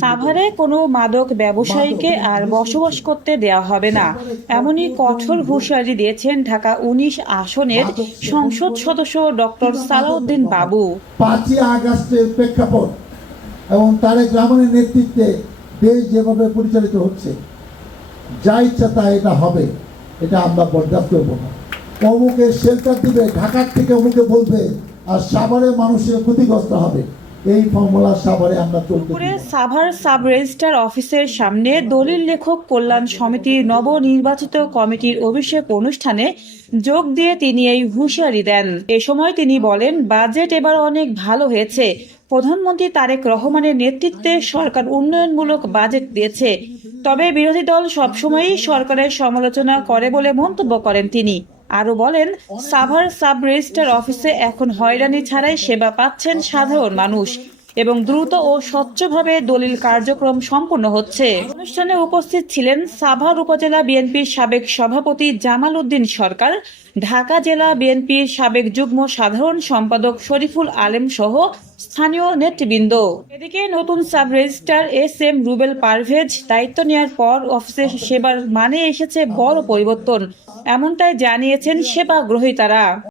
সাভারে কোনো মাদক ব্যবসায়ীকে আর বসবাস করতে দেওয়া হবে না, এমনই কঠোর হুঁশিয়ারি দিয়েছেন ঢাকা ১৯ আসনের সংসদ সদস্য ডক্টর সালাউদ্দিন বাবু। ৫ই আগস্টের প্রেক্ষাপট এবং তারেক রহমানের নেতৃত্বে দেশ যেভাবে পরিচালিত হচ্ছে, যা ইচ্ছা তাই এটা হবে, এটা আমরা বরদাস্ত করবো না। অমুকে শেল্টার দিবে, ঢাকার থেকে অমুকে বলবে, আর সাভারের মানুষের ক্ষতিগ্রস্ত হবে, এই ফর্মুলা সাভারে আমরা চলতে দুপুরে সাভার সাব রেজিস্ট্রার অফিসের সামনে দলিল লেখক কল্যাণ সমিতির নবনির্বাচিত কমিটির অভিষেক অনুষ্ঠানে যোগ দিয়ে তিনি এই হুঁশিয়ারি দেন। এ সময় তিনি বলেন, বাজেট এবার অনেক ভালো হয়েছে। প্রধানমন্ত্রী তারেক রহমানের নেতৃত্বে সরকার উন্নয়নমূলক বাজেট দিয়েছে। তবে বিরোধী দল সবসময়ই সরকারের সমালোচনা করে বলে মন্তব্য করেন তিনি। আরও বলেন, সাভার সাব রেজিস্ট্রার অফিসে এখন হয়রানি ছাড়াই সেবা পাচ্ছেন সাধারণ মানুষ এবং দ্রুত ও স্বচ্ছভাবে দলিল কার্যক্রম সম্পন্ন হচ্ছে। অনুষ্ঠানে উপস্থিত ছিলেন সাভার উপজেলা বিএনপির সাবেক সভাপতি জামাল উদ্দিন সরকার, ঢাকা জেলা বিএনপির সাবেক যুগ্ম সাধারণ সম্পাদক শরীফুল আলম সহ স্থানীয় নেতৃবৃন্দ। এদিকে নতুন sub registrar SM. Rubel Parvez দায়িত্ব নেওয়ার পর অফিসে সেবার মানে এসেছে বড় পরিবর্তন, এমনটাই জানিয়েছেন সেবা গ্রহীতারা।